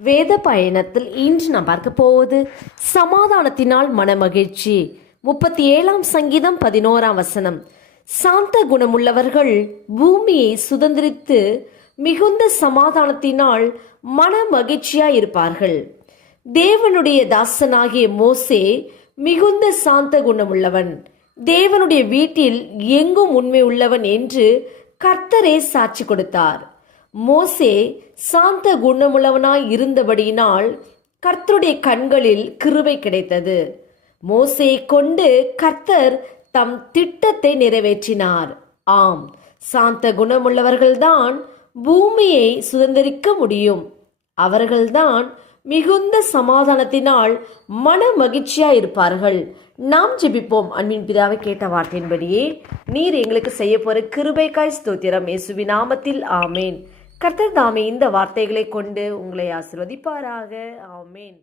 வேத பயணத்தில் இன்று நாம் பார்க்க போவது சமாதானத்தினால் மனமகிழ்ச்சி. 37ஆம் சங்கீதம் 11ஆம் வசனம். சாந்த குணமுள்ளவர்கள் பூமியை சுதந்திரித்து மிகுந்த சமாதானத்தினால் மன மகிழ்ச்சியாய் இருப்பார்கள். தேவனுடைய தாசனாகிய மோசே மிகுந்த சாந்த குணமுள்ளவன், தேவனுடைய வீட்டில் எங்கும் உண்மை உள்ளவன் என்று கர்த்தரே சாட்சி கொடுத்தார். மோசே சாந்த குணமுள்ளவனாய் இருந்தபடியினால் கர்த்தருடைய கண்களில் கிருபை கிடைத்தது. மோசேயை கொண்டு கர்த்தர் தம் திட்டத்தை நிறைவேற்றினார். ஆம், சாந்த குணமுள்ளவர்கள்தான் பூமியை சுதந்திரிக்க முடியும். அவர்கள்தான் மிகுந்த சமாதானத்தினால் மன மகிழ்ச்சியா இருப்பார்கள். நாம் ஜெபிப்போம். அன்பின் பிதாவை கேட்ட வார்த்தையின்படியே நீர் எங்களுக்கு செய்ய போற கிருபைக்காய் ஸ்தோத்திரம். இயேசுவின் நாமத்தில் ஆமேன். கர்த்தர் தாமே இந்த வார்த்தைகளை கொண்டு உங்களை ஆசீர்வதிப்பாராக. ஆமேன்.